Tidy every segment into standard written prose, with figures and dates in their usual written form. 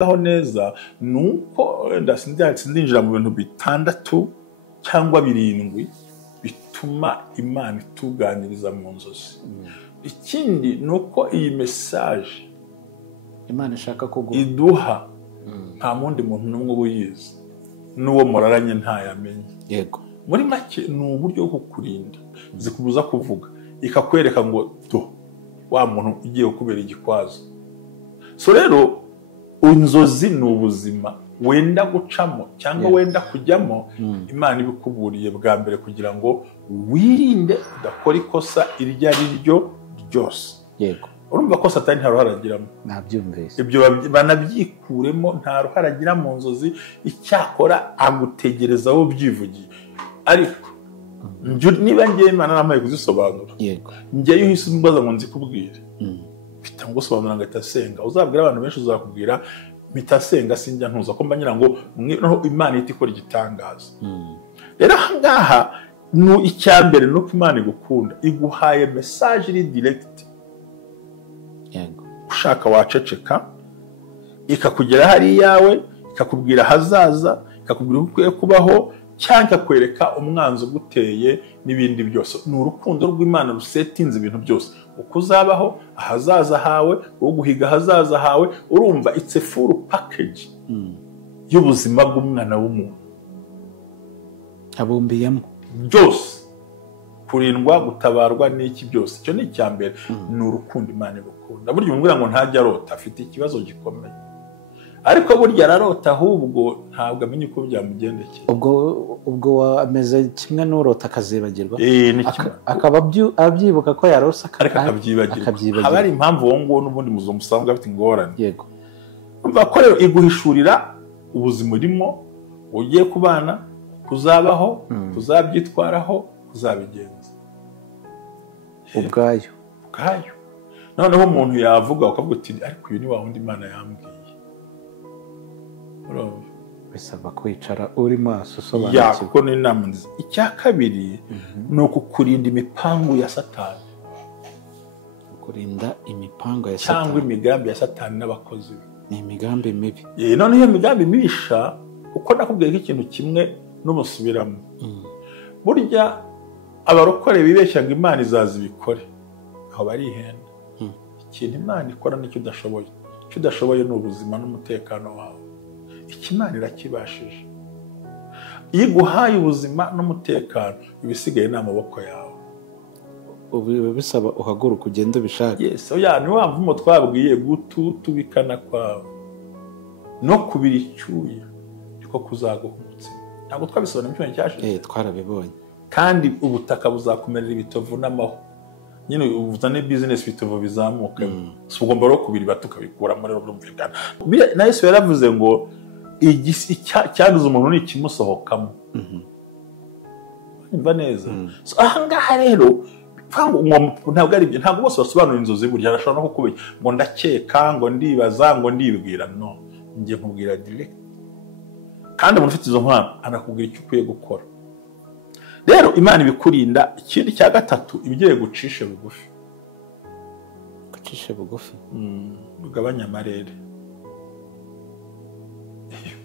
aho neza nuko ndasindinjira mu bintu bitandatu cyangwa birindwi bituma Imana ituganiriza mu nzozi. Ikindi nuko iyi message Imana ishaka kuguha iduha nta mundi muntu n'umwe ubuyizi n'uwo muraranye ntayamenye. Yego. Muri make ni uburyo bwo kukurinda zikubuza kuvuga ikakwereka ngo do wa muntu ugiye kubera igikwazo. So rero inzozi ni ubuzima wenda gucamo cyangwa wenda kujyamo, Imana ibikuburiye bwa mbere kugira ngo wirinde udakora ikosa iryo ari ryo ryose. Yego. Urumva ko Satani nta ruhare agiramo. Nabyumvise. Ibyo banabyikuremo, nta ruhare agira mu nzozi, icyakora agutegereza aho byivugiye. Ariko niba ngiye Imana namaye kuzisobanura, Yego, ngiye uhise umbaza ngo nzikubwire, mpita ngusobanura ngahita senga. Uzabwira abantu benshi uzakubwira mpita senga sinjya ntuza ko mbanyira ngo Imana ihita ikora igitangaza. Rero ahangaha no icyambere no Imana igukunda, iguhaye message iri direct. Yego. Ushaka waceceka ikakugera hari yawe, ikakubwira hazaza, ikakubwira uko ukwiye kubaho, cyangwa kwereka umwanzi uguteye n'ibindi byose. Ni urukundo rw'Imana rusetinze ibintu byose, uko uzabaho, ahazaza hawe, uguhiga ahazaza hawe. Urumva it's a full package y'ubuzima bw'umwana w'umuntu, abumbiyemo byose, kurindwa, gutabarwa n'iki byose. Icyo ni icyambere, ni urukundo Imana igukunda. Burya umbwira ngo ntajya arota, afite ikibazo gikomeye. Ariko burya ararota, ahubwo ntabwo amenye uko byamugendekeye. ubwo wameze kimwe n'urota akazibagirwa, akaba abyibuka ko yarose akabyibagirwa. Haba ari impamvu uwo nguwo n'ubundi muzo musanzwe afite ingorane. Yego. Umva ko rero iguhishurira ubuzima urimo, ugiye kubana, kuzabaho, kuzabyitwaraho, kuzabigenza ubwayo. Noneho umuntu yavuga ukavuga uti ariko uyu ni wa wundi Imana yambwiye. Bisaba kwicara uri maso usobanukirwa. Kuko ni inama nziza. Icya kabiri ni ukukurinda imipangu ya Satani, kurinda imipango ya Satani cyangwa imigambi ya Satani n'abakozi be. Ni imigambi mibi. None iyo migambi mibisha, uko nakubwiye ikintu kimwe n'umusubiramo. Burya abarokore bibeshya ngo Imana izaza ibikore, aho barihenda. Ikintu Imana ikora nicyo udashoboye. Icyo udashoboye ni ubuzima n'umutekano wawe. Imana irakibashije. Iyo iguhaye ubuzima n'umutekano, ibisigaye ni amaboko yawe. Ubu bisaba uhaguruka ugenda ubishaka. Yes, oya ni wa mvumo twabwiye gutubikana kwawe no kubira icyuya niko kuzaguhumutse. Ntabwo twabisobanura mu cyanya cyashize. Twarabibonye. Kandi ubutaka buzakumerera ibitovu n'amaho. Nyine ubuzane business bitovu bizamuka. Si ugomba ro kubiri batukabikuramo rero byumvikana. Na Yesu yaravuze ngo igisi cyanuza umuntu ni kimusohokamo. Imva neza. So ahangaha rero ntabwo ari byo, ntabwo bose basobanura inzozi. Burya arashobora no kukubeshya ngo ndakeka, ngo ndibaza, ngo ndibwira. No, ngiye nkubwira direct. Kandi umuntu ufite izo mpano anakubwira icyo ukwiye gukora. Rero Imana ibikurinda. Ikindi cya gatatu, ibigiye gucisha bugufi. Gucisha bugufi, ugabanya amarere.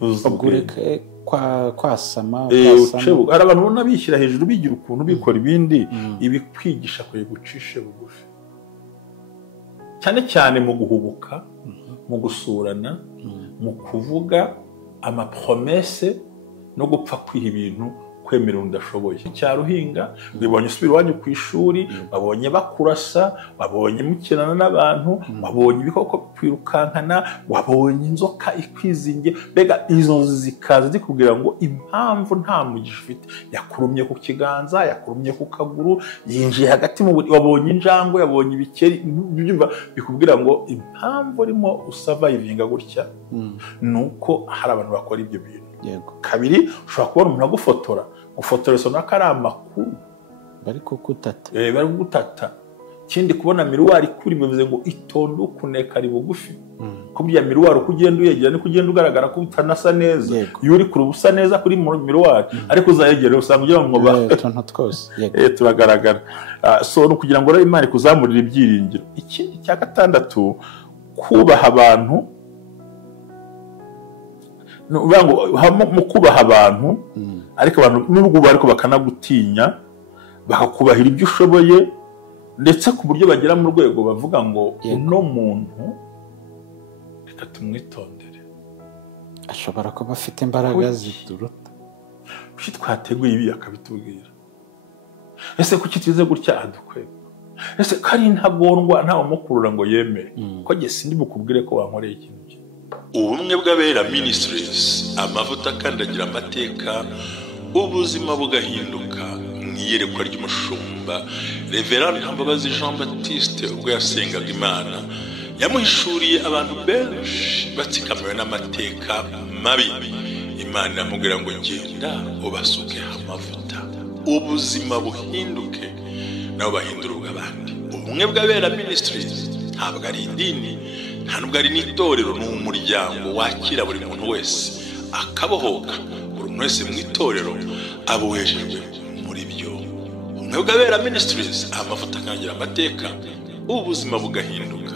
Ugureke kwasama. Hari abantu ubona bishyira hejuru bigira ukuntu bikora ibindi. Ibikwigisha kwe gucisha bugufi, cyane cyane mu guhubuka, mu gusurana, mu kuvuga amapromesse no gupfa kwiha ibintu, kwemera udashoboye. Cyaruhinga wibonye usubira iwanyu ku ishuri, babonye bakurasa, babonye mukinana n'abantu, babonye ibikoko kwirukankana, wabonye inzoka ikwizinge. Bega izo zikaza zikubwira ngo impamvu nta mugisha ufite. Yakurumye ku kiganza, yakurumye ku kaguru, yinjiye hagati mu wabonye injangwe, yabonye ibikeri. Bikubwira ngo impamvu urimo usavayivinga gutya nuko hari abantu bakora ibyo bintu. Yego. Kabiri, ushobora kubona umuntu agufotora. Gufotora sona kari amakuru bari kugutata. Bari kugutata. Kindi kubona miruwari kuri bivuze ngo itonde ukuneka ari bugufi. Ko bya miruwari uko ugenda uyegera ni kugenda ugaragara ko utanasa neza. Iyo uri kuri ubusa neza kuri miruwari, ariko uzayegera usanga ujya mu tonto twose. Turagaragara. So no kugira ngo rero Imana ikuzamurira ibyiringiro. Ikindi cya gatandatu, kubaha abantu nuvuga ngo mu kubaha abantu ariko abantu nubwo bariko bakanagutinya bakakubahira ibyo ushoboye ndetse ku buryo bagera mu rwego bavuga ngo uno muntu reka tumwitondere ashobora kuba afite imbaraga ziduruta kuki twateguye ibi akabitubwira ese kuki tuze gutya adukwega ese kari ntagondwa ntawamukurura ngo yemere ko jye sindi bukubwire ko wankoreye ikintu cye ubumwe bw'abera ministries amavuta akandagira amateka ubuzima bugahinduka mwiyerekwa ry'umushumba Reverend Mbabazi Jean Baptiste ubwo yasengaga Imana yamuhishuriye abantu benshi batsikamiwe n'amateka mabi Imana yamubwira ngo genda ubasuke amavuta ubuzima buhinduke nabo bahindurwa abandi ubumwe bw'abera ministries ntabwo ari idini nta nubwo ari n'itorero n'umuryango wakira buri muntu wese akabohoka buri muntu wese mu itorero abohejejwe muri byo ubumwe bw'abera ministries amavuta akangira amateka ubuzima bugahinduka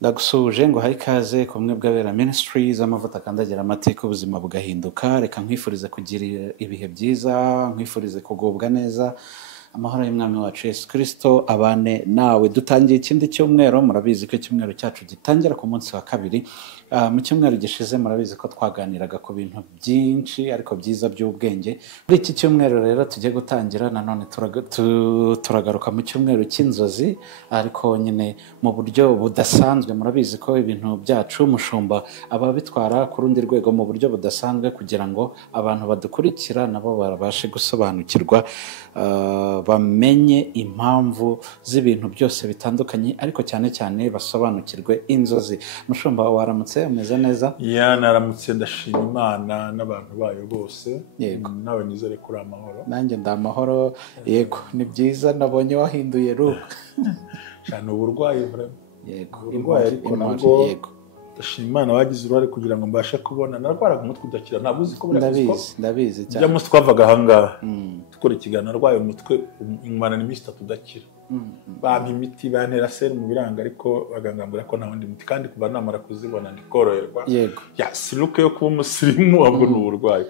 ndagusuje ngo haye ikaze ku bumwe bw'abera ministries amavuta akandagira amateka ubuzima bugahinduka reka nkwifurize kugira ibihe byiza nkwifurize kugubwa neza amahoro y'umwami wacu Yesu Kristo abane nawe dutangiye ikindi cyumweru murabizi ko icyumweru cyacu gitangira ku munsi wa kabiri mu cyumweru gishize murabizi ko twaganiraga ku bintu byinshi ariko byiza by'ubwenge muri iki cyumweru rero tugiye gutangira nanone turagaruka mu cyumweru cy'inzozi ariko nyine mu buryo budasanzwe murabizi ko ibintu byacu mushumba ababitwara ku rundi rwego mu buryo budasanzwe kugira ngo abantu badukurikira nabo babashe gusobanukirwa bamenye impamvu z'ibintu byose bitandukanye ariko cyane cyane basobanukirwe inzozi mushumba waramutse ameze neza naramutse ndashima Imana n'abantu bayo bose nawe nizere kuri amahoro nanjye ndamahoro yego ni byiza nabonye wahinduye ruhu cyane uburwayi yego uburwayi ariko nabwo ndashima Imana wagize uruhare kugira ngo mbashe kubona narwaraga umutwe udakira ntabwo uzi ko ndabizi cyane byamuse twavaga ahangaha tukora ikiganiro narwaye umutwe ingumana n'iminsi 3 udakira bampa imiti bantera serumu biranga ariko bagangambura ko nta wundi muti kandi kuva namara kuzibona ndikoroherwa siruke yo kuba umusirimu ahubwo ni uburwayi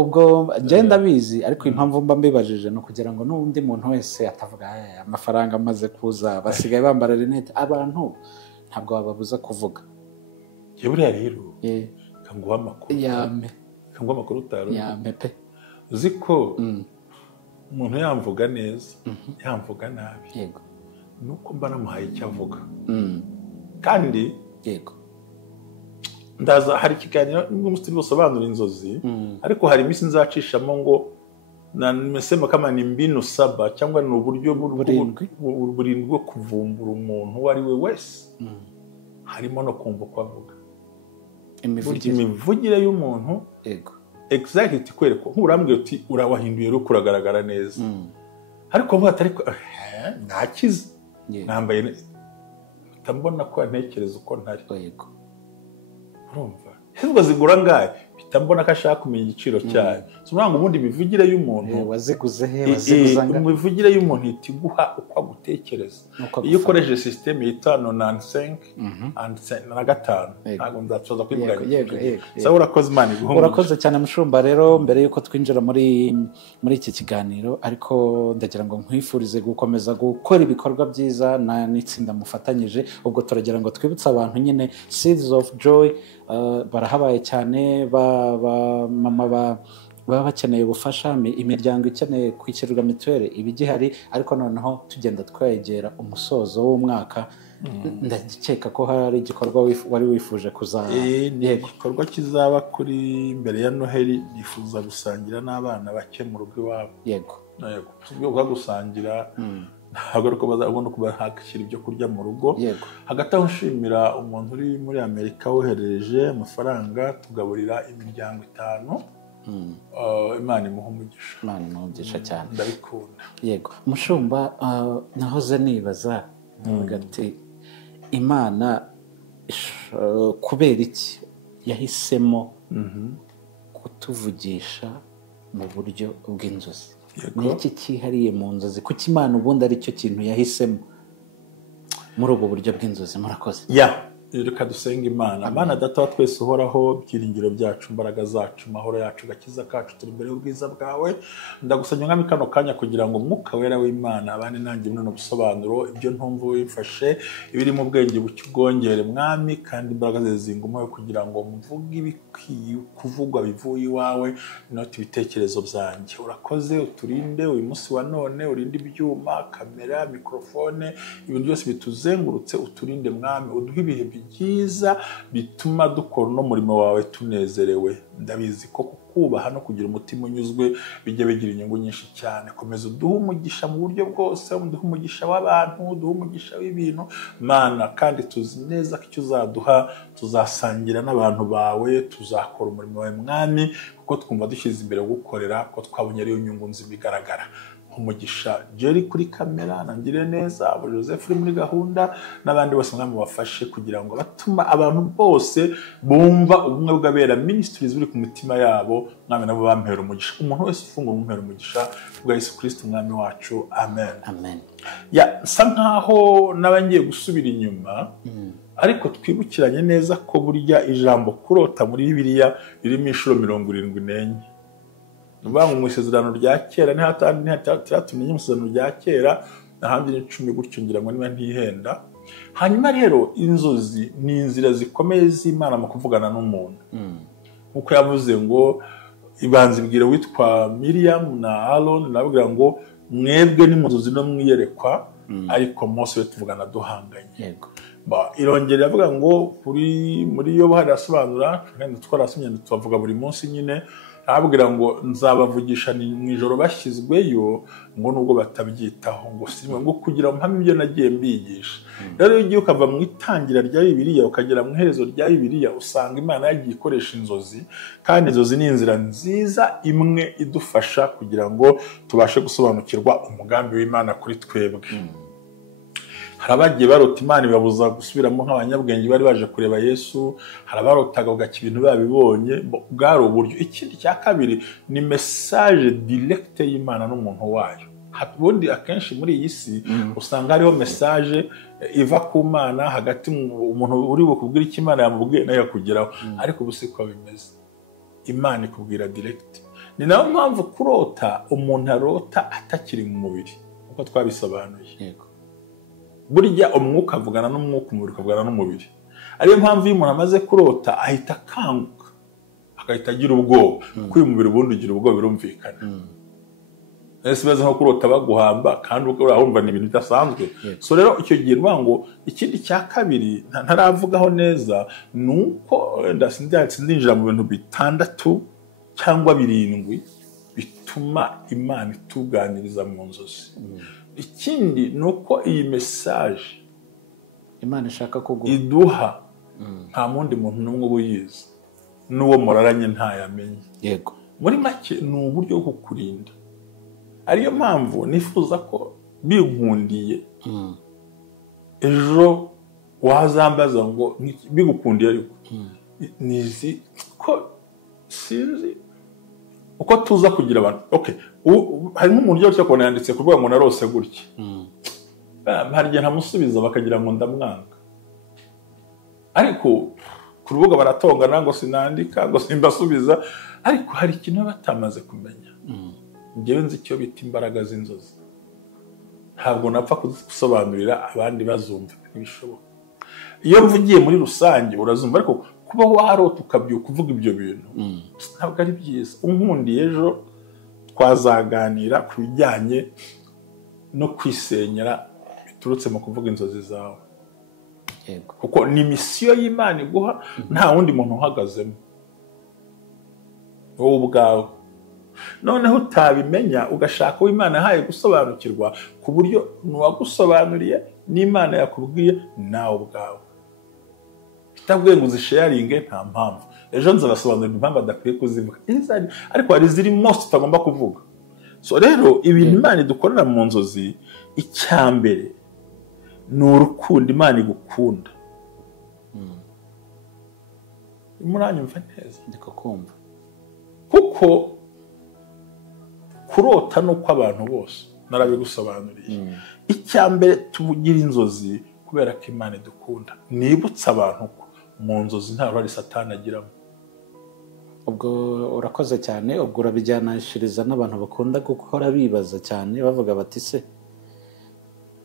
ubwo ngenda bizi ariko impamvu mba mbibajije no kugira ngo n'undi muntu wese atavuga amafaranga amaze kuza basigaye bambara rinete abantu ntabwo bababuza kuvuga buriya rero kanguha amakuru utari pe uzi ko umuntu yamvuga neza yamvuga nabi nuko mba namuhaye icyo avuga kandi ndaza hari ikiganiro n'umusitiri busobanura inzozi ariko hari iminsi nzacishamo ngo nimesema kama ni mbinu 7 cyangwa ni uburyo burindwi bwo kuvumbura umuntu uwo ari we wese harimo no kumva uko avuga imivugire y'umuntu exactly kwereka nkurambwe uti urawahinduye ro kuragaragara neza ariko vuga atari nakize nambaye tambona ko ntekereza uko ntari urumva hezwa zigura ngaye bitambona ko ashaka kumenya igiciro cyayo sobango ubundi bivugire y'umuntu waziguze imivugire y'umuntu itiguha uko agutekereza iyo ukoresheje system yita 95 na gatanu ntabwo nzacoza kwivuga sawa urakoze Imana iguhumure urakoze cyane mushumba rero mbere yuko twinjira muri iki kiganiro ariko ndagira ngo nkwifurize gukomeza gukora ibikorwa byiza n'itsinda mufatanyije ubwo turagira ngo twibutse abantu nyine Seeds of Joy barahabaye cyane mama baba bakeneye ubufasha imiryango ikeneye kwishyurwa mituweli ibigihari ariko noneho tugenda twegera umusozo w'umwaka ndakeka ko hari igikorwa wari wifuje kuzaba igikorwa kizaba kuri mbere ya Noheli nifuza gusangira n'abana bake mu rugo iwabo tubwo gusangira ntabwo ariko bazabona kubahakira ibyo kurya mu rugo hagati aho nshimira umuntu uri muri Amerika woherereje amafaranga tugaburira imiryango 5 Imana imuha umugisha cyane ndabikunda yego mushumba nahoze nibaza ati Imana kubera iki yahisemo kutuvugisha mu buryo bw'inzozi niki cyihariye mu nzozi kuki Imana ubundi ari cyo kintu yahisemo muri ubu buryo bw'inzozi murakoze reka dusenga Imana. Mana data wa twese uhoraho, byiringiro byacu, imbaraga zacu, mahoro yacu, gakiza kacu, turi imbere y'ubwiza bwawe. Ndagusanya mwami kano kanya kugira ngo Mwuka Wera w'Imana abane nanjye buno busobanuro, ibyo ntumva wifashe, ibiri mu bwenge buke ubwongere mwami, kandi imbaraga ze zingumuye kugira ngo mvuge ibikwiye kuvugwa bivuye iwawe, noti ibitekerezo byanjye. Urakoze, uturinde uyu munsi wa none, urinde ibyuma, kamera, mikrofone, ibintu byose bituzengurutse, uturinde mwami, uduhe ibihe byiza bituma dukora no murimo wawe tunezerewe. Ndabizi ko kukubaha no kugira umutima unyuzwe bijya bigira inyungu nyinshi cyane. Komeza uduhe umugisha mu buryo bwose, uduhe umugisha w'abantu, uduhe umugisha w'ibintu Mana, kandi tuzi neza ko icyo uzaduha tuzasangira n'abantu bawe, tuzakora umurimo wawe mwami, kuko twumva dushyize imbere gukorera ko twabonye ariyo nyungu nzima igaragara. Umugisha Jerry kuri kamera, nangire neza abo Joseph uri muri gahunda, n'abandi bose mwami bafashe kugira ngo batuma abantu bose bumva ubumwe bw'abera ministries buri ku mitima yabo mwami, nabo bampera umugisha. Umuntu wese ufungura umumpera umugisha bwa Yesu Kristo mwami wacu, amen. Amen. Ya sa nkaho nabangiye gusubira inyuma, ariko twibukiranye neza ko burya ijambo kurota muri Bibiliya ririmo inshuro 74. Nubango mu isezerano rya kera ni hatandi tumenya mu isezerano rya kera, ahandi ni 10 gutyo ngira ngo niba ntihenda. Hanyuma rero inzozi ni inzira zikomeye z'Imana mu kuvugana n'umuntu. Nkuko yavuze ngo ibanze ibwira witwa Miriam na Aaron, nabwira ngo mwebwe ni mu nzozi no mwiyerekwa, ariko Mose we tuvugana duhanganye. Yego. Irongera yavuga ngo muri yo bahari asobanura, kandi twarasomye tubavuga buri munsi nyine, ababwira ngo nzabavugisha mu ijoro bashyizweyo, ngo nubwo batabyitaho, ngo simwe ngo kugira mpamwe ibyo nagiye mbigisha. Rero iyo ugiye ukava mu itangira rya Bibiliya ukagera mu iherezo rya Bibiliya, usanga Imana yagiye ikoresha inzozi, kandi inzozi ni inzira nziza imwe idufasha kugira ngo tubashe gusobanukirwa umugambi w'Imana kuri twebwe. Harabagiye barota Imana ibabuza gusubiramo nk'abanyabwenge bari baje kureba Yesu, harabarotaga ugaki ibintu babibonye, bwari uburyo. Ikindi cya kabiri ni message direct y'Imana n'umuntu wayo. Ubundi akenshi muri iyi si usanga hariho message iva ku Mana hagati umuntu uri bukubwira icyo Imana yamubwiye nayo yakugeraho, ariko ubu siko bimeze. Imana ikubwira direct. Ni nayo mpamvu kurota umuntu arota atakiri mu mubiri, uko twabisobanuye. Yego. Burya umwuka avugana n'umwuka, umubiri ukavugana n'umubiri. Ariyo mpamvu iyo umuntu amaze kurota ahita akanguka, agahita agira ubwoba, kuko uyu mubiri ubundi ugira ubwoba birumvikana. Ese baza nko kurota baguhamba, kandi urumva ni ibintu bidasanzwe. So rero icyo gihe ngo ikindi cya kabiri ntaravugaho neza, nuko ndinjira mu bintu 6 cyangwa 7 bituma Imana ituganiriza mu nzozi. Ikindi nuko iyi message Imana ishaka kuguha iduha nta mundi muntu n'umwe ubuyizi, n'uwo muraranye ntayamenye. Yego. Muri make ni uburyo bwo kukurinda. Ariyo mpamvu nifuza ko binkundiye ejo wazambaza ngo bigukundiye, ariko nizi ko sinzi uko tuza kugira abantu. Okay, hari nk'umuntu ujya kubona yanditse ku rwego ngo narose gutya, hari igihe ntamusubiza bakagira ngo ndamwanga, ariko ku rubuga baratongana ngo sinandika, ngo simbasubiza, ariko hari ikintu batamaze kumenya. Njyewe nzi icyo bita imbaraga z'inzozi, ntabwo napfa gusobanurira abandi bazumva, ntibishoboka. Iyo mvugiye muri rusange urazumva, ariko kuba warota ukabyuka uvuga ibyo bintu ntabwo ari byiza. Unkundiye ejo twazaganira ku bijyanye no kwisenyera biturutse mu kuvuga inzozi zawe. Yego. Kuko ni misiyo y'Imana iguha, nta wundi muntu uhagazemo, wowe ubwawe. Noneho utabimenya ugashaka uwo Imana yahaye gusobanukirwa, ku buryo nuwagusobanuriye n'Imana yakubwiye nawe ubwawe. Utabwiye ngo uzisharinge nta mpamvu. Ejo nzabasobanurira impamvu adakwiye kuzivuga, ariko hari ziri most utagomba kuvuga. So rero ibintu Imana idukorera mu nzozi, icyambere ni urukundo Imana igukunda. Muranyumva neza? Ndiko kumva. Kuko kurota nuko abantu bose narabigusobanuriye. Icyambere tuvugira inzozi kubera ko Imana idukunda. Nibutsa abantu ko mu nzozi nta ruhare Satani agiramo. ubwo urakoze cyane. ubwo urabijyanishiriza n'abantu bakunda gukora bibaza cyane bavuga bati se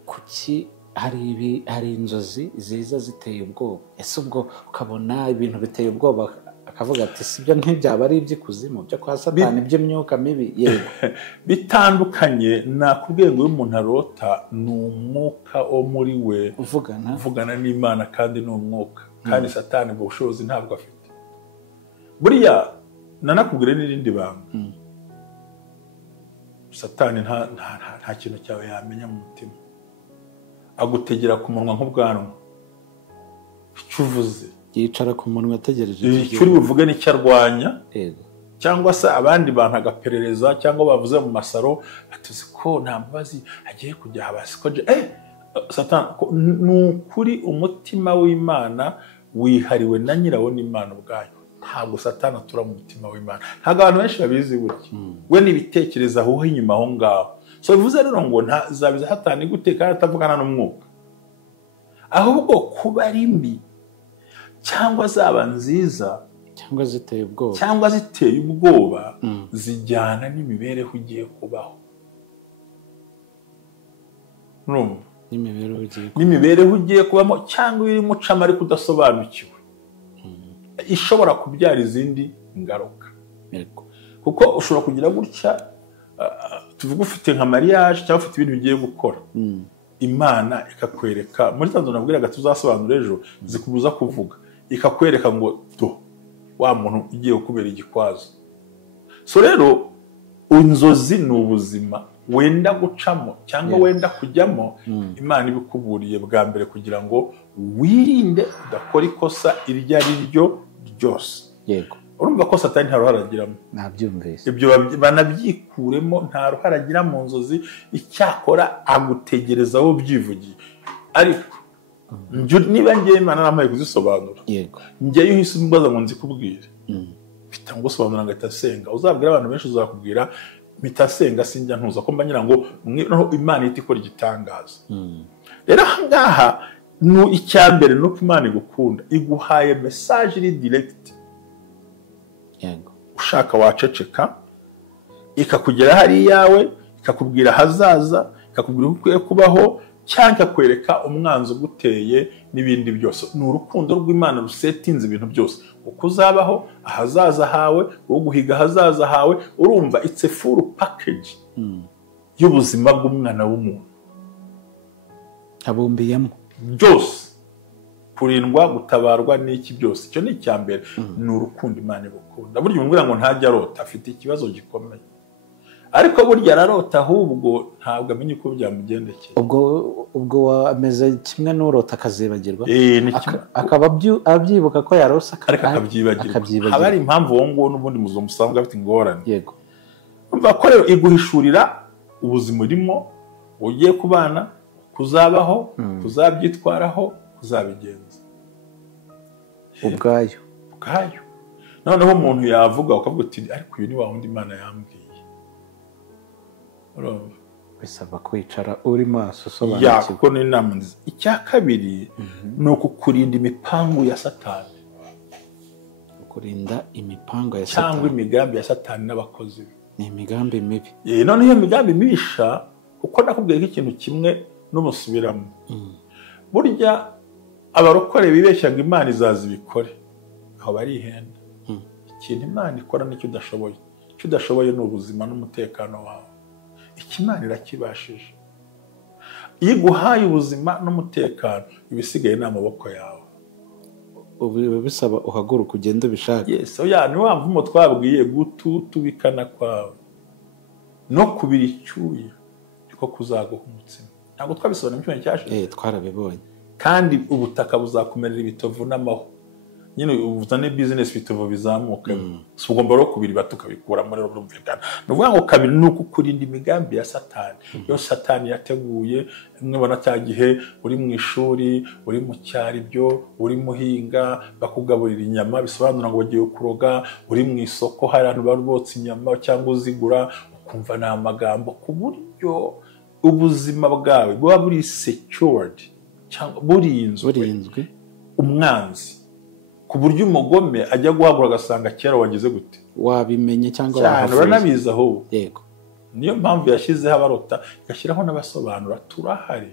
kuki hari inzozi ziza ziteye ubwoba? Ese ubwo ukabona ibintu biteye ubwoba akavuga ati sibyo ntibyaba ari iby'ikuzimu byo kwa Satani by'imyuka mibi? Yego bitandukanye. Nakubwiye ngo iyo umuntu arota ni umwuka wo muri we uvugana n'Imana, kandi ni umwuka, kandi Satani ubwo bushobozi ntabwo afite. Buriya nanakubwire n'irindi banga. Satani nta kintu cyawe yamenya mu mutima, agutegera ku munwa nk'ubwanwa. Icyo uvuze yicara ku munwa ategereje icyo uri buvuge n'icyo arwanya. Cyangwa se abandi bantu agaperereza, cyangwa bavuze mu masaro atuzi ko nta mbabazi agiye kujya habasikoje. Satani ni ukuri, umutima w'Imana wihariwe na nyirawo n'Imana ubwayo. Ntabwo Satani atura mu mutima w'Imana. Ntabwo abantu benshi babizi gutya. We n'ibitekerezo aho inyuma aho ngaho. So bivuze rero ngo ntazabiza Satani gute kandi atavugana n'umwuka? Ahubwo kuba ari mbi cyangwa zaba nziza cyangwa ziteye ubwoba zijyana n'imibereho ugiye kubaho. N'imibereho ugiye kubamo, cyangwa iri mucamo ariko udasobanukiwe, ishobora kubyara izindi ngaruka. Kuko ushobora kugira gutya, tuvuga ufite nka mariage cyangwa ufite ibintu bigiye gukora, Imana ikakwereka, muri Tanzania nabwiraga tuzasobanura ejo, zikubuza kuvuga, ikakwereka ngo wa muntu ugiye kubera igikwazo. So rero inzozi ni ubuzima wenda gucamo cyangwa wenda kujyamo. Imana ibikuburiye bwa mbere kugira ngo wirinde udakora ikosa iryo ari ryo ryose. Yego, urumva ko Satani nta ruhare agiramo. Nabyumvise. Ibyo banabyikuremo, nta ruhare agira mu nzozi. Icyakora agutegereza wowe ubyivugiye. Ariko niba ngiye Imana namaye kuzisobanura, njyewe uhise umbaza ngo nzikubwire, mfite ngo usobanura ngahita senga. Uzabwira abantu benshi uzakubwira mpita senga, sinjya ntuza ko mba ngira ngo Imana ihita ikora igitangaza. Rero aha ngaha icya mbere nuko Imana igukunda, iguhaye message iri direct. Ushaka waceceka, ikakugera hari yawe, ikakubwira hazaza, ikakubwira uko ukwiye kubaho, cyangwa kwereka umwanzi uguteye n'ibindi byose. Ni urukundo rw'Imana rusetinze ibintu byose, uko uzabaho, ahazaza hawe, wo guhiga ahazaza hawe. Urumva it's a full package y'ubuzima bw'umwana w'umuntu, abumbiyemo byose, kurindwa, gutabarwa n'iki byose. Icyo ni icya mbere. Ni urukundo Imana igukunda. Burya umubwira ngo ntajya arota, afite ikibazo gikomeye. Ariko burya ararota, ahubwo ntabwo amenye uko byamugendekeye. ubwo wameze kimwe n'urota akazibagirwa, akaba abyibuka ko yarose akabyibagirwa. Haba hari impamvu uwo nguwo n'ubundi muzungu usanga afite ingorane. Yego, urumva ko rero iguhishurira ubuzima urimo, ugiye kubana, kuzabaho, kuzabyitwaraho, kuzabigenza ubwayo. Noneho umuntu yavuga ukavuga uti ariko uyu ni wa wundi Imana yambwiye. Bisaba kwicara uri maso usobanukirwa. Kuko ni inama nziza. Icya kabiri ni ukukurinda imipangu ya Satani. Kurinda imipango ya Satani cyangwa imigambi ya Satani n'abakozi be. Ni imigambi mibi. None iyo migambi mibisha, uko nakubwiye ko ikintu kimwe n'umusubiramo. Burya abarokore bibeshya ngo Imana izaza ibikore, aho barihenda. Ikintu Imana ikora nicyo udashoboye. Icyo udashoboye ni ubuzima n'umutekano wawe. Imana irakibashije. Iyo iguhaye ubuzima n'umutekano, ibisigaye ni amaboko yawe. Ubu bisaba uhaguruka ugende ubishaka. Yes, ni wa mvumo twabwiye gutubikana kwawe no kubira icyuya niko kuzaguha umutsima. Ntabwo twabisobanura mu cyumweru cyashize. Twarabibonye. Kandi ubutaka buzakumerera ibitovu n'amaho. Nyine uzane business bitovu bizamuka. So ugomba ro kubiri batukabikuramo rero urumvikana. Nuvuga ngo kabiri nuko kurinda imigambi ya Satani. Yo Satani yateguye, mwe bona cyagihe uri mu ishuri, uri mu cyari byo, uri muhinga, bakugaburira inyama, bisobanura ngo bagiye kuroga, uri mu isoko hari abantu barubotse inyama cyangwa uzigura, ukumva na magambo ku buryo ubuzima bwawe buba buri secured cyangwa burinzwe burinzwe umwanzi ku buryo umugome ajya guhagura agasanga kera wagize gute wabimenye cyangwa cyane baranabizi aho yego niyo mpamvu yashyizeho abarota igashyiraho n'abasobanura turahari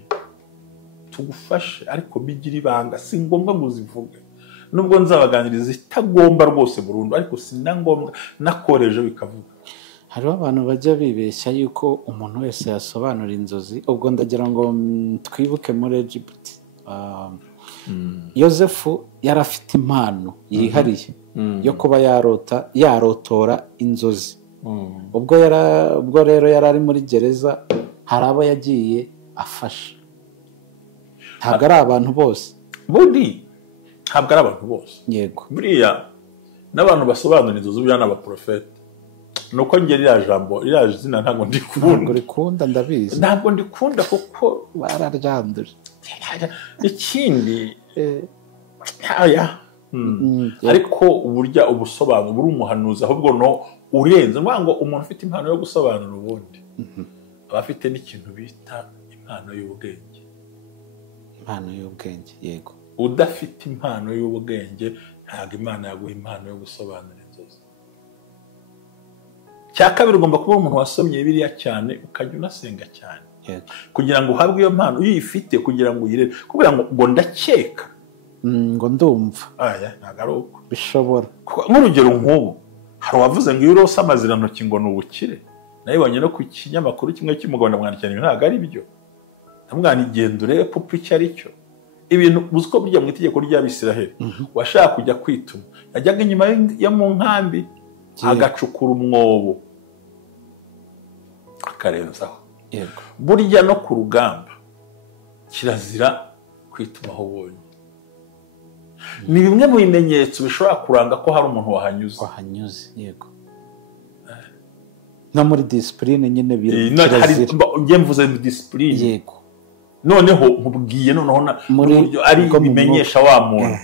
tugufashe ariko bigira ibanga si ngombwa ngo uzivuge nubwo nzabaganiriza itagomba rwose burundu ariko si na ngombwa nakoreje bikavuga. hariho abantu bajya bibeshya yuko umuntu wese yasobanura inzozi ubwo ndagira ngo twibuke muri Egiputa Yosefu yari afite impano yihariye yo kuba yarotora inzozi ubwo rero yari ari muri gereza hari abo yagiye afasha ntabwo ari abantu bose ntabwo ari abantu bose yego buriya n'abantu basobanura inzozi buriya n'abaprofete nuko njye ririya zina ntabwo rikunda ndabizi ntabwo ndikunda kuko bararyanduje ikindi ariko uburyo ubusobanuro buri umuhanuzi ahubwo no urenze ngo umuntu ufite impano yo gusobanura ubundi aba afite n'ikintu bita impano y'ubwenge. impano y'ubwenge yego udafite impano y'ubwenge ntabwo Imana yaguha impano yo gusobanura inzozi. cya kabiri ugomba kuba umuntu wasomye Bibiliya cyane ukajya unasenga cyane kugira ngo uhabwe iyo mpano uyifite kugira ngo uyirebe kugira ngo ndakeka ngo ndumva ntabwo ari uko bishobora nk'urugero nk'ubu hari uwavuze ngo iyo urose amazirantoki ngo ni ubukire nayibonye no ku kinyamakuru kimwe cy'umugabo ndamwandikira ntabwo ari byo ndamwana igenda urebe pupu icyo ari cyo ibintu uzi ko burya mu itegeko ry'Abisiraheli washaka kujya kwituma yajyaga inyuma yo mu nkambi agacukura umwobo akarenzaho burya no ku rugamba kirazira kwituma aho ubonye. ni bimwe mu bimenyetso bishobora kuranga ko hari umuntu wahanyuze yego no muri disipurine nyine kirazira njye mvuze disipurine yego noneho nkubwiye noneho n'uburyo ari bimenyesha wa muntu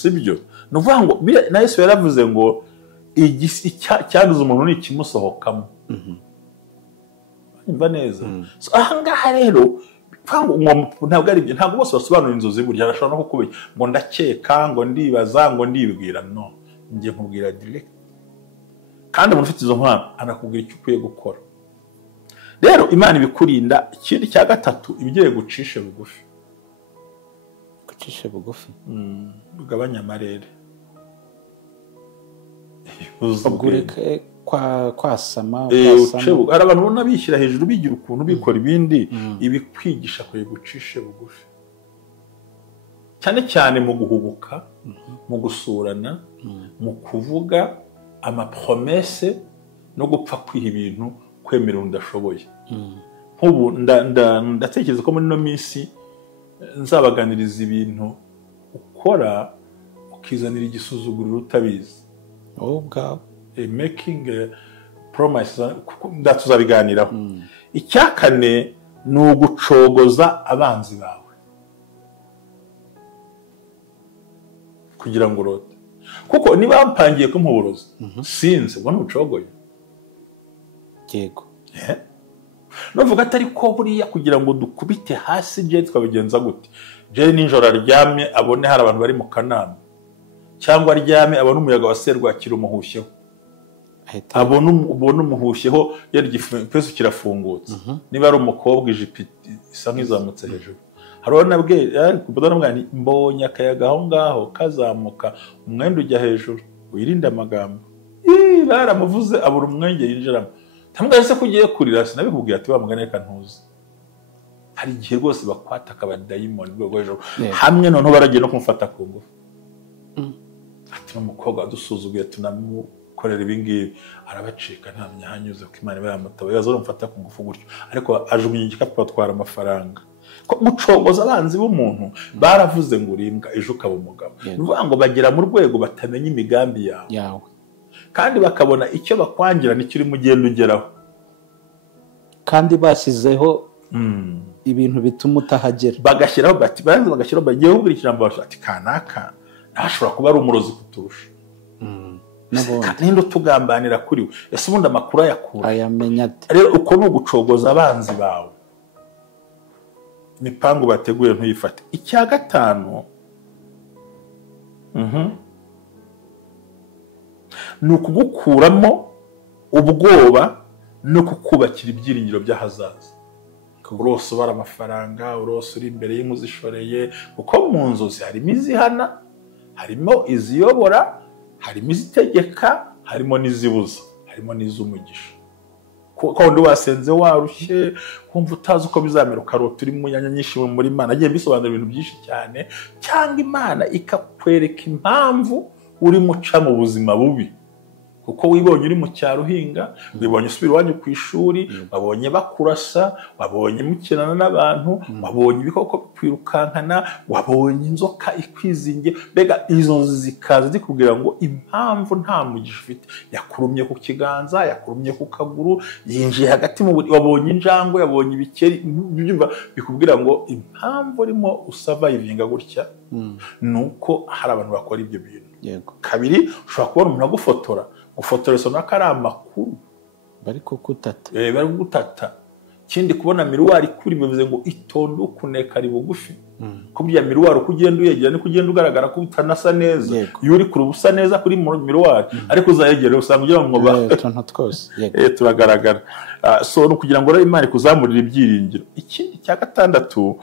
sibyo ni ukuvuga ngo na Yesu yaravuze ngo icyanduza umuntu ni ikimusohokamo mba neza ahangaha rero ntabwo ari byo ntabwo bose basobanura inzozi burya arashobora no kukubeshya ngo ndakeka ngo ndibaza ngo ndibwira no njye nkubwira direct kandi umuntu ufite izo mpano anakubwira icyo ukwiye gukora. rero Imana ibikurinda. ikindi cya gatatu ibigiye gucishe bugufi ugabanya amarere ugureke kwasama hari abantu ubona bishyira hejuru bigira ukuntu bikora ibindi ibikwigisha kwe gucishe bugufi cyane cyane mu guhubuka mu gusurana mu kuvuga amapromese no gupfa kwiha ibintu kwemerera udashoboye. nk'ubu ndatekereza ko muri ino minsi nzabaganiriza ibintu ukora ukizanira igisuzuguriro utabizi wowe ubwawe making promise tuzabiganiraho. icya kane ni ugucogoza abanzi bawe kugira ngo urote kuko niba bampangiye ko muburozi sinzi ubwo ntucogoye yego nuvuga atari ko buriya kugira ngo dukubite hasi je twabigenza gute je nijoro aryamye abone hari abantu bari mu kanama cyangwa aryamye abone umuyaga wa serwakira umuhushyeho abone umuhushyeho yari igipesi kirafungutse niba ari umukobwa ijipo isa nk'izamutse hejuru hariho nabwe kubona mwana mbonye akayaga aho ngaho kazamuka umwenda ujya hejuru wirinde amagambo baramuvuze abura umwenge yinjiramo tamubwira se ko ugiye kurira sinabikubwira ati wamugane reka ntuzi hari igihe rwose bakwataka abadayimoni rwego hejuru hamwe noneho baragiye no kumufata ku ngufu ati n'umukobwa wadusuzuguye tunamukorera ibingibi arabacika ntamenya hanyuze ko Imana bayamutaba yazo mufata ku ngufu gutyo ariko ajugunye igikapu atwara amafaranga ko gucogoza abanzi b'umuntu baravuze ngo urimbwa ejo ukaba umugabo bivuga ngo bagera mu rwego batamenya imigambi yawe kandi bakabona icyo bakwangira nicyo uri mugenda ugeraho kandi basizeho ibintu bituma utahagera bagashyiraho bati bagashyiraho bagiye kugira ngo ati kanaka ashobora kuba ari umurozi kuturusha ninde utugambanira kuri we ese ubundi amakuru ayakura ayamenya ate rero uko ni ugucogoza abanzi bawe imipangu bateguye ntuyifate. Icya gatanu ni ukugukuramo ubwoba no kukubakira ibyiringiro by'ahazaza. Urose ubara amafaranga, urose uri imbere y'inzu zishoreye, kuko mu nzozi harimo izihana, harimo iziyobora, harimo izitegeka, harimo n'izibuza, harimo n'iz'umugisha. Kuko undi wasenze warushye, kumva utazi uko bizamera, ukarota uri mu nyanya nyinshi mu murima. Nagiye bisobanura ibintu byinshi cyane, cyangwa Imana ikakwereka impamvu uri muca mu buzima bubi. Kuko wibonye uri mu cyaro uhinga, wibonye usubira iwanyu ku ishuri, wabonye bakurasa, wabonye mukinana n'abantu, wabonye ibikoko bikwirukankana, wabonye inzoka ikwizingiye. Mbega izo nzu zikaza zikubwira ngo impamvu nta mugisha ufite. Yakurumye ku kiganza, yakurumye ku kaguru, yinjiye hagati mu buri, wabonye injangwe, yabonye ibikeri, bikubwira ngo impamvu urimo usavayivinga gutya nuko hari abantu bakora ibyo bintu. Kabiri, ushobora kubona umuntu agufotora, gufotora sona ko ari amakuru bari kugutata, bari kugutata. Ikindi, kubona miruwari kuri bivuze ngo itonde ukuneka ari bugufi. Ko bya miruwari uko ugenda uyegera niko ugenda ugaragara ko utanasa neza. Iyo uri kuri ubusa neza kuri miruwari, ariko uzayegera usanga ugira ngo tuntu twose turagaragara. So no kugira ngo Imana ikuzamurire ibyiringiro. Ikindi cya gatandatu,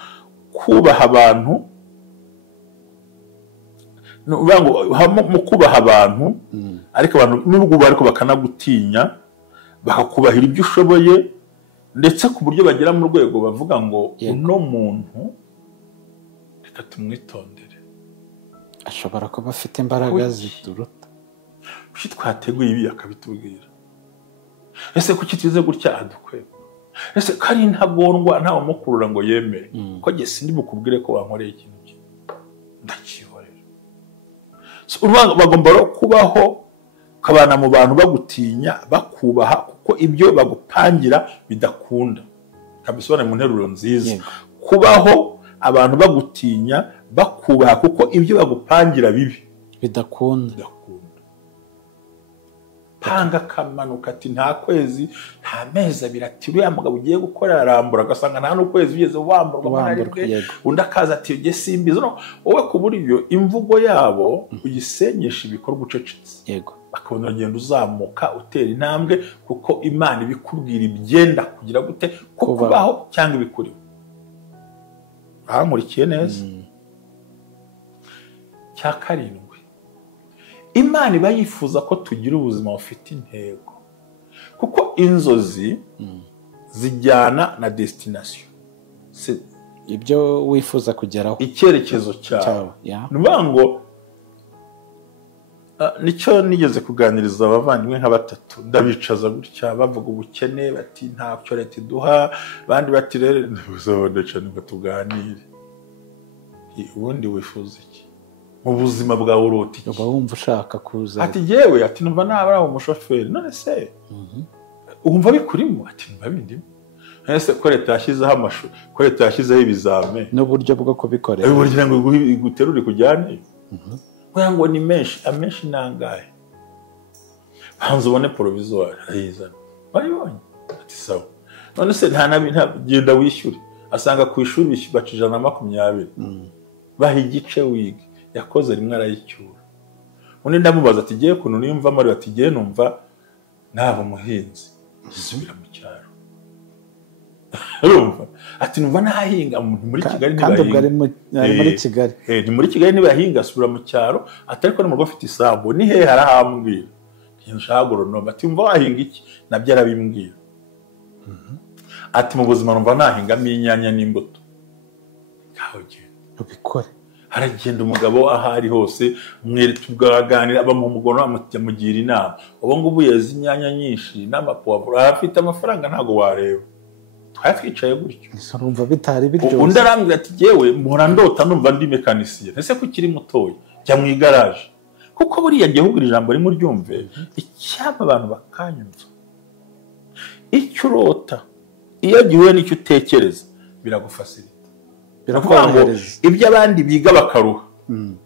kubaha abantu, mu kubaha abantu, ariko abantu n'ubwo bariko bakanagutinya, bakakubahira ibyo ushoboye, ndetse ku buryo bagera mu rwego bavuga ngo uno muntu reka tumwitondere, ashobora kuba afite imbaraga zituruta. Kuki twateguye ibi akabitubwira? Ese kuki tuze gutya adukwega? Ese kari ntagondwa ntawe mukurura ngo yemere? Ko jye sindi bukubwire ko wankoreye ikintu cye, ndakihorera. Bagomba kubaho kabana mu bantu bagutinya, bakubaha, kuko ibyo bagupangira bidakunda. Kabisobanura mu nteruro nziza. Kubaho abantu bagutinya, bakubaha, kuko ibyo bagupangira bibi bidakunda. Panga kamanuka ati nta kwezi nta mezi abiri, ati uriya mugabo ugiye gukora arambura, agasanga nta n'ukwezi ugeze wamburwa. Undi akaza ati ujye simbizi. Wowe ku buryo imvugo yabo uyisenyesha ibikorwa ucecetse, bakabona uragenda uzamuka utera intambwe, kuko Imana ibikubwira ibyenda kugira gute ko kubaho cyangwa ibikuriho. Nkurikiye neza. Cya karindwi, Imana iba yifuza ko tugira ubuzima bufite intego, kuko inzozi zijyana na destination, ibyo wifuza kugeraho, icyerekezo cyawe. Nuvuga ngo nicyo nigeze kuganiriza abavandimwe nka batatu, ndabicaza gutya bavuga ubukene, bati ntacyo leta iduha, abandi bati rero ndabuzabondeca ngo tuganire. Ubundi wifuza iki mu buzima bwawe? Urota iki? Uba wumva ushaka kuza? Ati yewe, ati numva nabara umushoferi. None se umva bikurimo? Ati numva bindimo. Ese ko leta yashyizeho amashuri, ko leta yashyizeho ibizame n'uburyo bwo kubikorera, uburyo ngo iguterure kujyane, ngo ni menshi, amenshi nangahe, banza ubone provisoire ayizana, bayibonye. Ati sawa. None se nta genda wishyure, asanga ku ishuri baca 120, baha igice wiga, yakoze rimwe arayicyura. Undi ndamubaza ati giye kuntu niyumva mari, ati giye numva naba umuhinzi zisubira mu cyaro. Urumva? Ati numva nahinga muri Kigali nibahinga. Muri Kigali. Ni muri Kigali nibahinga, asubira mu cyaro, atariko ni mu rwafite isambu, ni he harahambwira. Nshaka agoronome, ati umva wahinga iki? Nabyo arabimbwira. Ati mu buzima numva nahingamo inyanya n'imbuto. Ngaho genda ubikore. Haragenda umugabo ahari hose, mwere tugaganira, abamugono amugira inama. Ubu ngubu yeze inyanya nyinshi n'amapavuro, afite amafaranga ntago wareba. Twatwicaye gutyo. Urumva bitari biryoshye. Undi arambwira ati yewe mpora ndota numva ndi mekanisiye. Ese ko kiri mutoya jya mu igaraje. Kuko buriya gihugu ijambo rimwe ryumve, icyaba abantu bakanyumva. Icyo urota, iyo gihuye n'icyo utekereza, biragufasirita. Birakorohereza. Ibyo abandi biga bakaruha,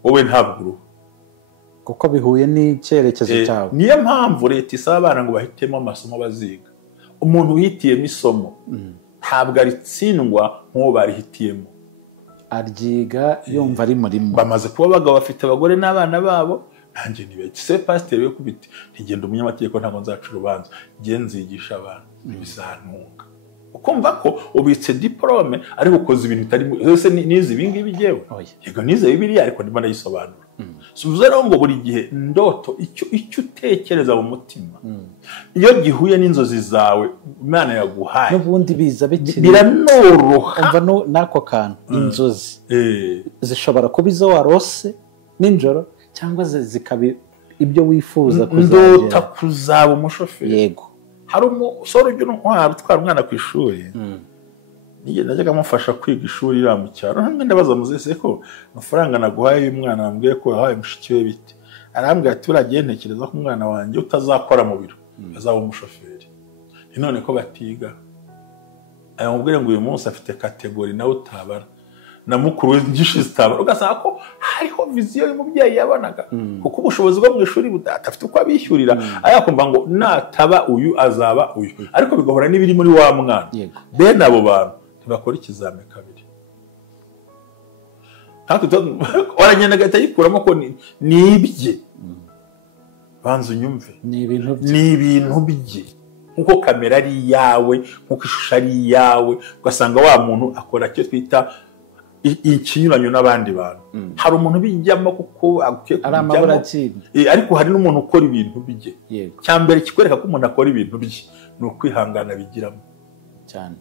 wowe ntabwo uruha, kuko bihuye n'icyerekezo cyawe. Niyo mpamvu leta isaba abana ngo bahitemo amasomo baziga. Umuntu wihitiyemo isomo ntabwo aritsindwa nk'uwo barihitiyemo, aryiga yumva ari murimo. bamaze kuba abagabo bafite abagore n'abana babo. nanjye nibeke se pasiteri we kubiti ntigenda umunyamategeko ntabwo nzaca urubanza, ngiye nzigisha abantu bizantunga. ukumva ko ubitse diplome ariko ukoze ibintu bitari yose nize ibingibi jewe yego nize Bibiliya ariko ndimo ndayisobanura. Subiza rero ngo buri gihe ndoto icyo utekereza mu mutima iyo gihuye n'inzozi zawe Imana yaguhaye n'ubundi biza bikiri biranoroha. umva nako kantu inzozi zishobora kuba izo warose ninjoro cyangwa zikaba ibyo wifuza kuzagira. Ndota kuzaba umushoferi. Yego. Hari umusore ujya utwara umwana ku ishuri. Najyaga amufasha kwiga ishuri iriya mu cyaro. Ndabaza muzese ko amafaranga naguhaye y'umwana wambwiye ko yahaye mushiki we bite. Arambwira ati uragiye ntekereza ko umwana wanjye utazakora mu biro azaba umushoferi. None ko batiga. Ayamubwire ngo uyu munsi afite kategori nawe utabara. Na mukuru w'ingishi zitabara. Ugasanga ko hariho viziyo y'umubyeyi yabonaga. Kuko ubushobozi bwo mu ishuri budafite uko abishyurira. Ayakumva ngo nataba uyu azaba uyu. Ariko bigahora n'ibiri muri wa mwana. Bene abo bantu ntibakora ikizame kabiri. Waragenda agahita yikuramo ko nibye. Banza unyumve. Ni ibintu bye. Nkuko kamera ari iyawe, nkuko ishusho ari iyawe, ugasanga wa muntu akora cyo twita ikinyuranyo n'abandi bantu. Hari umuntu bijyamo kuko ari amabura akindi. Ariko hari n'umuntu ukora ibintu bye. Cyambere kikwereka ko umuntu akora ibintu bye ni ukwihangana bigiramo cyane.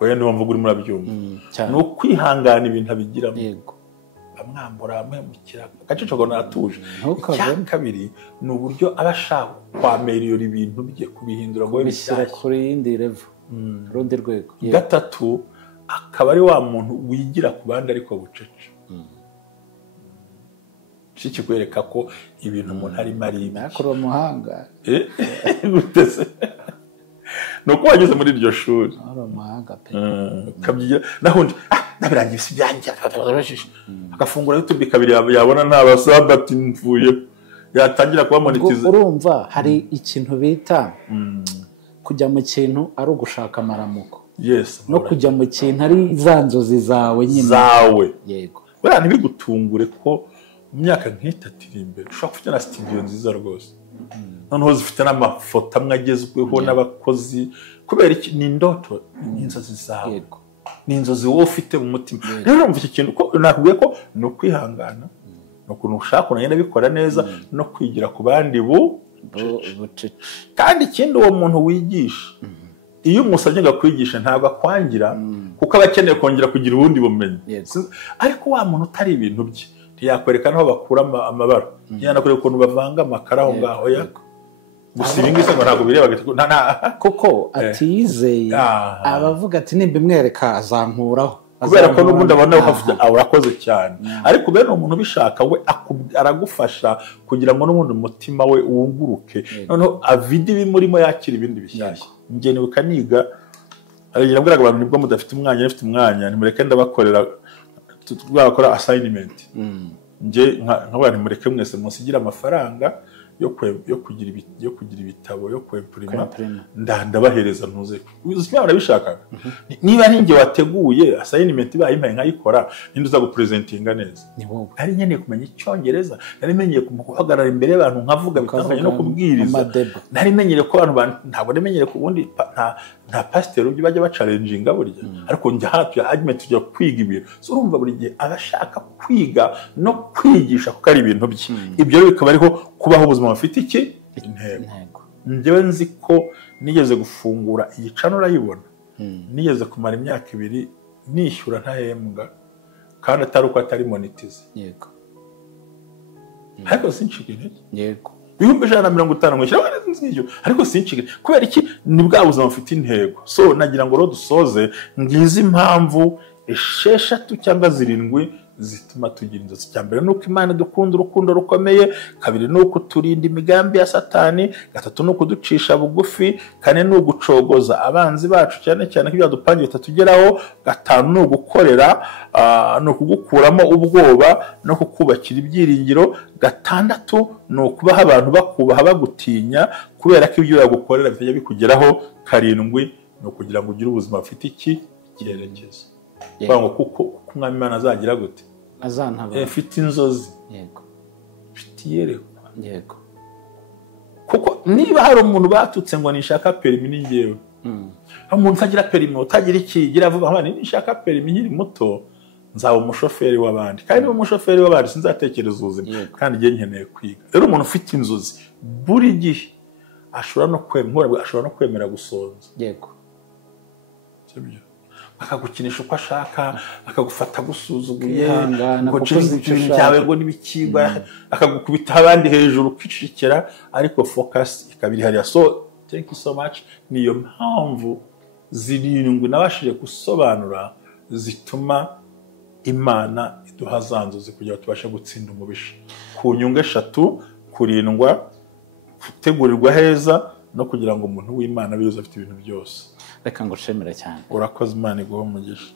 Oya niba mvuga uri murabyumva. Ni ukwihangana ibintu abigiramo. Yego. Bamwambura amemukira agacucogo natuje. Icya kabiri ni uburyo abashaka kwameriyora ibintu bye kubihindura ngo bishyira kuri yindi level. Rundi rwego. Gatatu akaba ari wa muntu wigira ku bandi ariko bucece. Shiki kwereka ko ibintu umuntu arimo ari ibi. Nakora umuhanga. Gutese. Nuko wageze muri iryo shuri. Ari umuhanga pe. Kabyigira nahunje nabirangiye sibyanjye. Agafungura YouTube kabiri yabona ntabasabati mvuye. Yatangira kuba monetize. Urumva hari ikintu bita kujya mu kintu ari ugushaka amaramuko. Yes. No kujya mu kintu ari za nzozi zawe nyine. Zawe. Yego. Buriya ntibigutungure ko mu myaka nk'itatu iri imbere ushobora kujya na studio nziza rwose. Noneho zifite n'amafoto amwe agezweho n'abakozi kubera iki ni indoto n'inzozi zawe. Yego. Ni inzozi wowe ufite mu mutima. Rero urumva iki kintu ko nakubwiye ko ni ukwihangana. No kuntu ushaka unagenda bikora neza no kwigira ku bandi kandi ikindi uwo muntu wigisha iyo umusabye ngakwigisha ntabwo akwangira kuko aba akeneye kongera kugira ubundi bumenyi. Ariko wa muntu utari ibintu bye ntiyakwereka naho bakura amabara ntiyanakwereka ukuntu bavanga amakara aho ngaho ya gusa ibi ngibi ntabwo bireba kuko atizeye abavuga ati nimba imwereka azankuraho kubera ko n'ubundi abona urakoze cyane. Ariko bene umuntu ubishaka we aragufasha kugira ngo n'ubundi umutima we wunguruke noneho avide ibimurimo yakira ibindi bishyashya. Njye niwe kaniga arabwiraga abantu nibwo mudafite umwanya ntimureke ndabakorera twakora assignment. Njye nk'abantu mureke mwese musigira amafaranga yo kugira ibitabo yo kwempurima ndabahereza ntuze uzimya barabishaka. Niba ninjye wateguye assignment bayimpaye nkayikora ninde uza gupresentinga neza. Ari nkeneye kumenya icyongereza nari menyeye guhagarara imbere y'abantu nkavuga bitandukanye no kubwiriza. Nari menyeye ko abantu ntabwo namenyere ku bundi nta pastor ujye bajya bacalenginga burya ariko njya hatu ya argument tujya kwiga ibintu. So urumva buri gihe abashaka kwiga no kwigisha kuko ari ibintu bye. Ibyo rero bikaba ariho kubaho ubuzima bafite iki intego. Njyewe nzi ko nigeze gufungura iyi channel urayibona nigeze kumara imyaka 2 nishyura ntahembwa kandi atari uko atari monetize. Yego. Ariko sinshike intege. Yego. 150 ngwishyura nzijyo ariko sinshike kubera iki ni bwa buzima bafite intego. So nagira ngo dusoze ngize impamvu 6 cyangwa 7 zituma tugira inzozi. Cyambere nuko Imana dukunda urukundo rukomeye, kabiri nuko turinda imigambi ya Satani, gatatu nuko ducisha bugufi, kane nuko gucogoza abanzi bacu cyane cyane kibya dupangiye tatugeraho, gatanu nuko gukorera no kugukuramo ubwoba no kukubakira ibyiringiro, gatandatu nuko kubaha abantu bakubaha bagutinya kubera ko ibyo yagukorera bijya bikugeraho, karindwi ni ukugira ngo ugire ubuzima bufite icyerekezo Yego. ngo kuko umwami Imana azagira gute azantabara mfite inzozi yego mfite iyerekwa yego kuko niba hari umuntu batutse ngo nishaka perimi ni njyewe umuntu utagira perimi utagira ikigira vuba ngo nishaka perimi nkiri muto nzaba umushoferi w'abandi kandi niba umushoferi w'abandi sinzatekereza ubuzima kandi igihe nkeneye kwiga rero umuntu ufite inzozi buri gihe ashobora no kwemera gusonza yego sibyo akagukinisha uko ashaka akagufata gusuzuguye Kwihangana, ngo kukuzi icyo ibintu ushaka. byawe ngo n'ibikigwa akagukubita abandi hejuru ukicecekera ariko focus ikaba iri hariya so thank you so much niyo mpamvu zirindwi nabashije gusobanura zituma Imana iduha za nzozi kugira ngo tubashe gutsinda umubisha ku nyungu eshatu kurindwa gutegurirwa heza no kugira ngo umuntu w'Imana abe yuzuye afite ibintu byose reka ngushimire cyane urakoze Imana iguhe umugisha